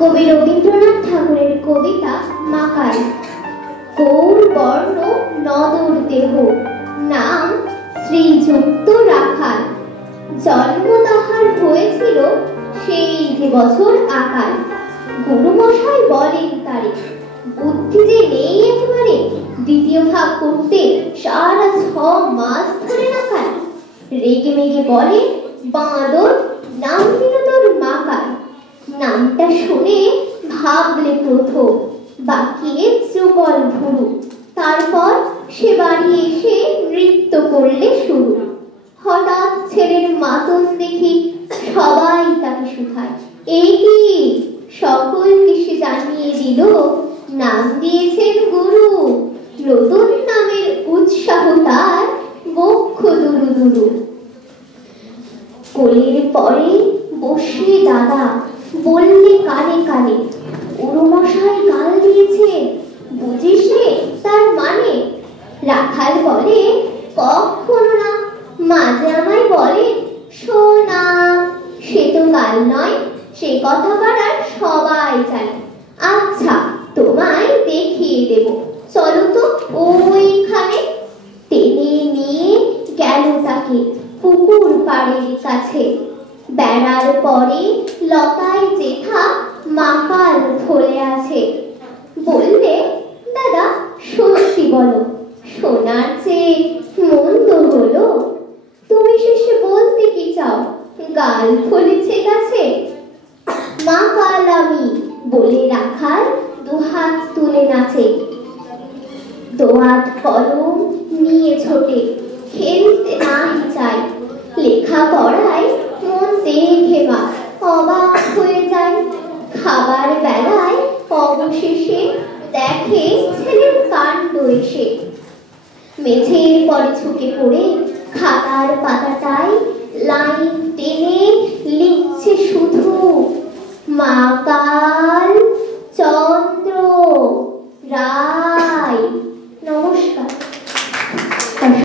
কবি রবীন্দ্রনাথ ঠাকুরের কবিতা মাকাল। গৌর বর্ণ নদর দেহ, নাম শ্রীযুক্ত রাখাল। জন্ম তাহার হয়েছিল সেই যে বছর আকাল। গুরুমশাই বলেন তারে, বুদ্ধি যে নেই একেবারে, দ্বিতীয় ভাগ করতে সারা 6 মাস ধরে রাখাল। রেগে মেগে বলে, বাঁদর নাম দিল তোর মাকাল। নামটা শুনে ভাবলে প্রথম, বাকিয়ে চুবল ভুরু। তারপর সে বাড়ি এসে নৃত্য করলে শুরু। হঠাৎ ছেলের মাতন দেখি সবাই তাকে শুধায়, এই কি? সকলকে সে জানিয়ে দিল, নাম দিয়েছেন গুরু। নতুন নামের উৎসাহ তার বক্ষ দুরু দুরু। কোলের পরে বসে দাদা বললে কানে কানে, গুরুমশাই গাল দিয়েছে, বুঝিস রে তার মানে? রাখাল বলে, কখনো না, মাঝে আমায় বলে সোনা। সে তো গাল নয়, সে কথা পাড়ার সবাই জানে। আচ্ছা তোমায় দেখিয়ে দেব, চলো তো ওইখানে। টেনে নিয়ে গেল তাকে পুকুর পাড়ের কাছে। বেড়ার পরে লতায় জেঠা মাকাল ফলে আছে। বললে, দাদা সত্যি বলো, সোনার চেয়ে মন্দ হলো? তুমি শেষে বলতে কি চাও, গাল ফলেছে গাছে? মাকাল আমি বলে রাখাল দুহাত তুলে নাচে। দোয়াত কলম নিয়ে ছোটে, খেলতে নাহি চায়। লেখা পড়ায় মন দেখে মা অবাক হয়ে যায়। খাবার বেলায় অবশেষে দেখে ছেলের কাণ্ড এসে। মেঝের পরে ঝুঁকে পড়ে খাতার পাতাটায় লাইন টেনে